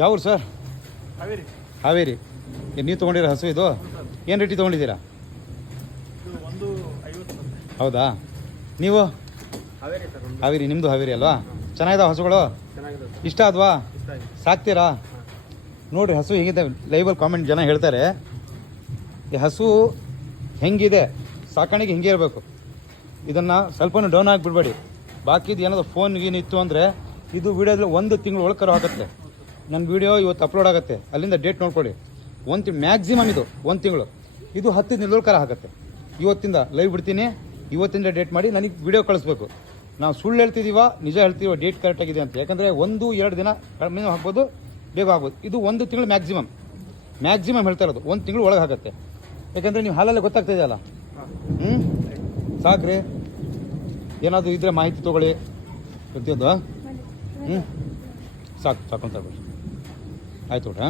ಯಾವ ಊರು ಸರ್? ಹಾವೇರಿ. ಹಾವೇರಿ. ನೀವು ತೊಗೊಂಡಿರೋ ಹಸು ಇದು ಏನು ರೇಟಿಗೆ ತೊಗೊಂಡಿದ್ದೀರಾ? ಇದು 150. ಹೌದಾ? ನೀವು ಹಾವೇರಿ ಸರ್. ಹಾವೇರಿ, ನಿಮ್ಮದು ಹಾವೇರಿ ಅಲ್ವಾ? ಚೆನ್ನಾಗಿದಾವೆ ಹಸುಗಳು? ಚೆನ್ನಾಗಿದೆ ಸರ್. ಇಷ್ಟ ಆದ್ವಾ? ಇಷ್ಟ ಆಗಿದೆ. ಸಾಕ್ತೀರಾ? ನೋಡಿರಿ ಹಸು ಹೇಗಿದೆ, ಲೈವಲ್ಲಿ ಕಾಮೆಂಟ್ ಜನ ಹೇಳ್ತಾರೆ ಈ ಹಸು ಹೆಂಗಿದೆ, ಸಾಕಾಣಿಕೆ ಹಿಂಗೆ ಇರಬೇಕು. ಇದನ್ನು ಸ್ವಲ್ಪನೂ ಡೌನ್ ಆಗಿಬಿಡ್ಬೇಡಿ. ಬಾಕಿದು ಏನಾದರೂ ಫೋನ್ ಗೀನಿತ್ತು ಅಂದರೆ ಇದು ವೀಡಿಯೋದಲ್ಲಿ 1 ತಿಂಗಳು ಒಳಗೆ ಕರು ಆಗುತ್ತೆ. ನನ್ನ ವೀಡಿಯೋ ಇವತ್ತು ಅಪ್ಲೋಡ್ ಆಗುತ್ತೆ, ಅಲ್ಲಿಂದ ಡೇಟ್ ನೋಡ್ಕೊಳ್ಳಿ. 1 ತಿಂಗಳು ಮ್ಯಾಕ್ಸಿಮಮ್, ಇದು 1 ತಿಂಗಳು. ಇದು 10 ದಿನದೊಳಗೆ ಕರ ಆಗುತ್ತೆ. ಇವತ್ತಿಂದ ಲೈವ್ ಬಿಡ್ತೀನಿ, ಇವತ್ತಿಂದ ಡೇಟ್ ಮಾಡಿ ನನಗೆ ವೀಡಿಯೋ ಕಳಿಸ್ಬೇಕು. ನಾವು ಸುಳ್ಳು ಹೇಳ್ತಿದ್ದೀವ ನಿಜ ಹೇಳ್ತೀವ, ಡೇಟ್ ಕರೆಕ್ಟಾಗಿದೆ ಅಂತ. ಯಾಕಂದರೆ 1-2 ದಿನ ಕಡಿಮೆ ಆಗ್ಬೋದು, ಬೇಗ ಆಗ್ಬೋದು. ಇದು 1 ತಿಂಗಳು ಮ್ಯಾಕ್ಸಿಮಮ್ ಹೇಳ್ತಾ ಇರೋದು. 1 ತಿಂಗಳು ಒಳಗೆ ಆಗುತ್ತೆ. ಯಾಕಂದರೆ ನೀವು ಹಾಲಲ್ಲೇ ಗೊತ್ತಾಗ್ತಿದೆಯಲ್ಲ. ಸಾಕ್ರಿ, ಏನಾದರೂ ಇದ್ದರೆ ಮಾಹಿತಿ ತೊಗೊಳ್ಳಿ ಪ್ರತಿಯೊಂದು. ಸಾಕು ಸಾಕೊಂತ ಬಿಡಿ. ಆಯ್ತು ಊಟ.